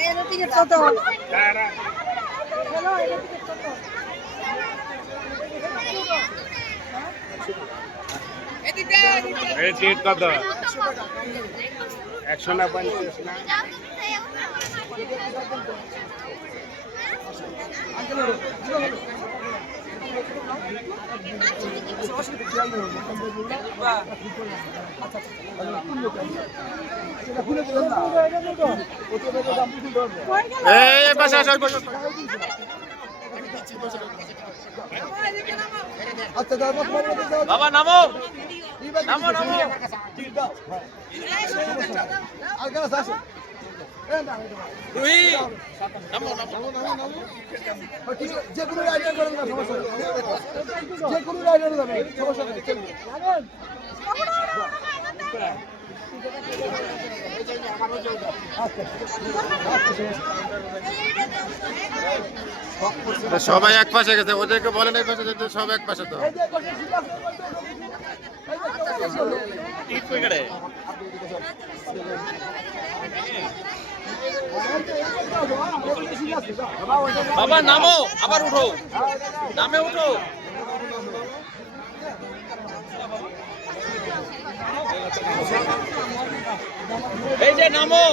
এর টিকিট কত? হ্যালো, এর টিকিট কত? এই টিকিট কত? 100 না 50 না? এই পাশে আসো বাবা নামো নামো নামো রুহি নামো নামো যে কোনো রাইডার করেন না সমস্যা নেই যে কোনো রাইডার যাবে সমস্যা নেই চলবে সবাই এক পাশে গেছে ওদেরকে বলেন এই পাশে যেতে সব এক পাশে তো বাবা নামো আবার উঠো নামে উঠো এই যে নামো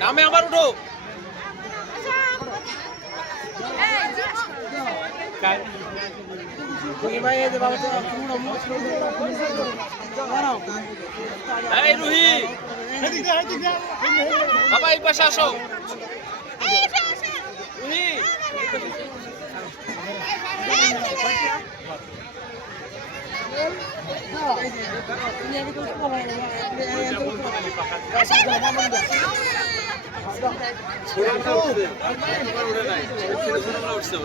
নামে আবার উঠো এই রুহি বাবা এই পাশে আসো রুহি উঠছে